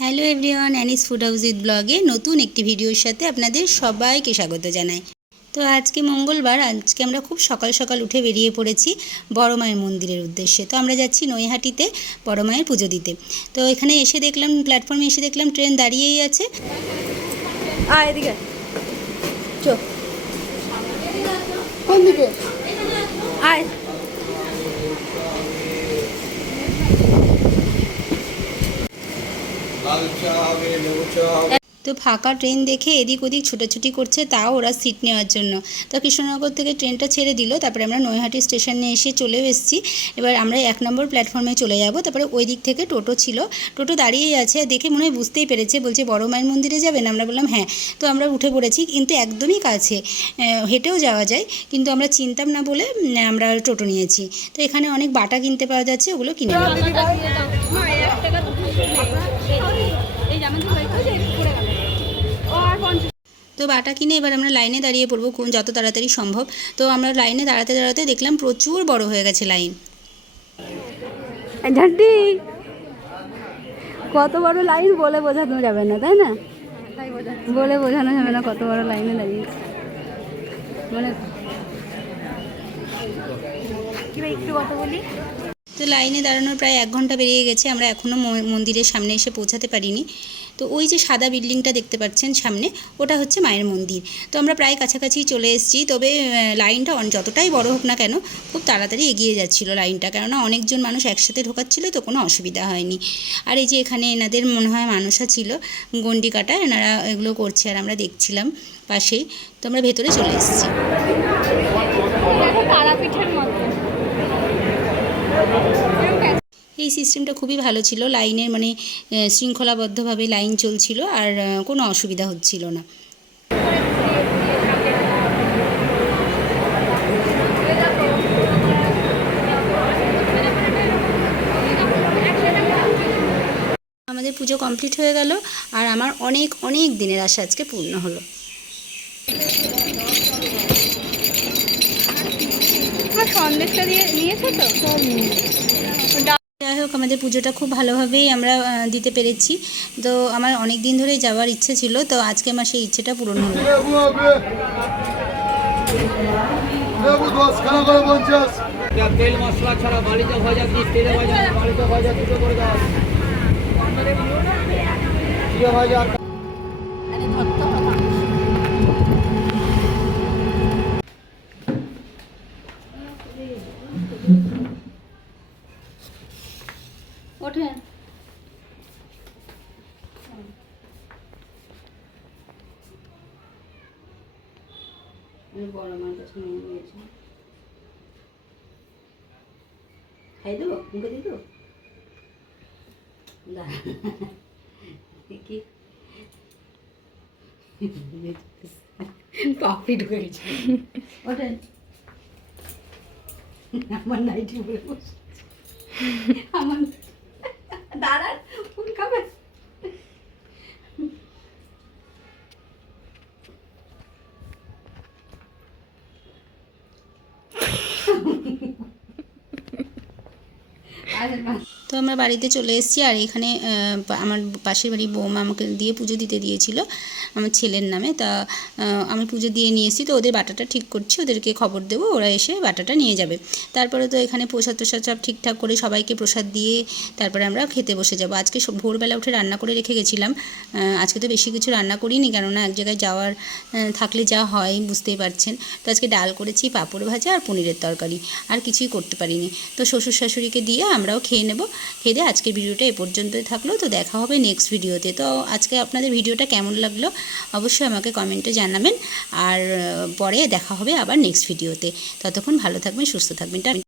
Hello everyone Annie's food house with ব্লগে নতুন একটি ভিডিওর সাথে আপনাদের সবাইকে স্বাগত জানাই। তো আজকে মঙ্গলবার, আজকে আমরা খুব সকাল সকাল উঠে বেরিয়ে পড়েছি বড় মায়ের মন্দিরের উদ্দেশ্যে। তো আমরা যাচ্ছি নৈহাটিতে বড় মায়ের পুজো দিতে। তো এখানে এসে দেখলাম প্ল্যাটফর্মে এসে দেখলাম ট্রেন দাঁড়িয়েই আছে। আয়। তো ফাঁকা ট্রেন দেখে এদিক ওদিক ছোটাছুটি করছে তাও ওরা সিট নেওয়ার জন্য। তো কৃষ্ণনগর থেকে ট্রেনটা ছেড়ে দিল তারপরে আমরা নৈহাটি স্টেশনে এসে চলেও এসেছি। এবার আমরা এক নম্বর প্ল্যাটফর্মে চলে যাব তারপরে ওই দিক থেকে টোটো ছিল। টোটো দাঁড়িয়েই আছে দেখে মনে হয় বুঝতেই পেরেছে বলছে বড় মায়ের মন্দিরে যাবেন আমরা বললাম হ্যাঁ। তো আমরা উঠে পড়েছি কিন্তু একদমই কাছে হেঁটেও যাওয়া যায় কিন্তু আমরা চিনতাম না বলে আমরা টোটো নিয়েছি। তো এখানে অনেক বাটা কিনতে পাওয়া যাচ্ছে ওগুলো কিনে বাটা কিনে এবার আমরা লাইনে দাঁড়িয়ে পড়ব কোন যত তাড়াতাড়ি সম্ভব। তো আমরা লাইনে দাঁড়াতে দাঁড়াতে দেখলাম প্রচুর বড় হয়ে গেছে লাইন। কত বড় লাইন বলে বোঝানো যাবে না তাই না? বলে বোঝানো যাবে না কত বড় লাইনে দাঁড়িয়েছে। মানে একটু কথা বলি। তো লাইনে দাঁড়ানোর প্রায় এক ঘণ্টা বেরিয়ে গেছে আমরা এখনও মন্দিরের সামনে এসে পৌঁছাতে পারিনি। তো ওই যে সাদা বিল্ডিংটা দেখতে পাচ্ছেন সামনে, ওটা হচ্ছে মায়ের মন্দির। তো আমরা প্রায় কাছাকাছি চলে এসেছি, তবে লাইনটা যতটাই বড় হোক না কেন, খুব তাড়াতাড়ি এগিয়ে যাচ্ছিল লাইনটা। কেননা অনেকজন মানুষ একসাথে ঢোকাচ্ছিল, তো কোনো অসুবিধা হয়নি। আর এই যে এখানে এনাদের মনে হয় মানুষা ছিল গন্ডি কাটা এনারা এগুলো করছে আর আমরা দেখছিলাম পাশেই। তো আমরা ভেতরে চলে এসেছি। তারাপীঠের মতো এই সিস্টেমটা খুবই ভালো ছিল। লাইনের মানে শৃঙ্খলাবদ্ধভাবে লাইন চলছিল আর কোনো অসুবিধা হচ্ছিল না। আমাদের পুজো কমপ্লিট হয়ে গেল আর আমার অনেক অনেক দিনের আশা আজকে পূর্ণ হলো। আর সন্দেশটা দিয়ে নিয়েছো তো? আমাদের পুজোটা খুব ভালোভাবেই আমরা দিতে পেরেছি। তো আমার অনেক দিন ধরেই যাওয়ার ইচ্ছে ছিল, তো আজকে আমার সেই ইচ্ছেটা পূরণ হলো। আর ওঠেন বড় মার কাছে নিয়ে নিয়েছি। খাই দেবো? মুখে দাঁড়া। দেখি। পাপড়ি ওঠেন। আমার নাইটি বসে আমার 还是蛮。তো আমরা বাড়িতে চলে এসেছি আর এখানে আমার পাশের বাড়ি বৌমা আমাকে দিয়ে পুজো দিতে দিয়েছিল আমার ছেলের নামে। তা আমি পুজো দিয়ে নিয়ে এসেছি তো ওদের বাটাটা ঠিক করছি, ওদেরকে খবর দেবো, ওরা এসে বাটাটা নিয়ে যাবে। তারপরে তো এখানে প্রসাদ টোসাদ সব ঠিকঠাক করে সবাইকে প্রসাদ দিয়ে তারপরে আমরা খেতে বসে যাব। আজকে ভোরবেলা উঠে রান্না করে রেখে গেছিলাম। আজকে তো বেশি কিছু রান্না করিনি কেননা এক জায়গায় যাওয়ার থাকলে যা হয় বুঝতেই পারছেন। তো আজকে ডাল করেছি, পাঁপড় ভাজা আর পনিরের তরকারি, আর কিছুই করতে পারিনি। তো শ্বশুর শাশুড়িকে দিয়ে আমরাও খেয়ে নেব। খেয়ে দিয়ে আজকের ভিডিওটা এ পর্যন্তই থাকল। তো দেখা হবে নেক্সট ভিডিওতে। তো আজকে আপনাদের ভিডিওটা কেমন লাগল অবশ্যই আমাকে কমেন্টে জানাবেন। আর পরে দেখা হবে আবার নেক্সট ভিডিওতে। ততক্ষণ ভালো থাকবেন, সুস্থ থাকবেন।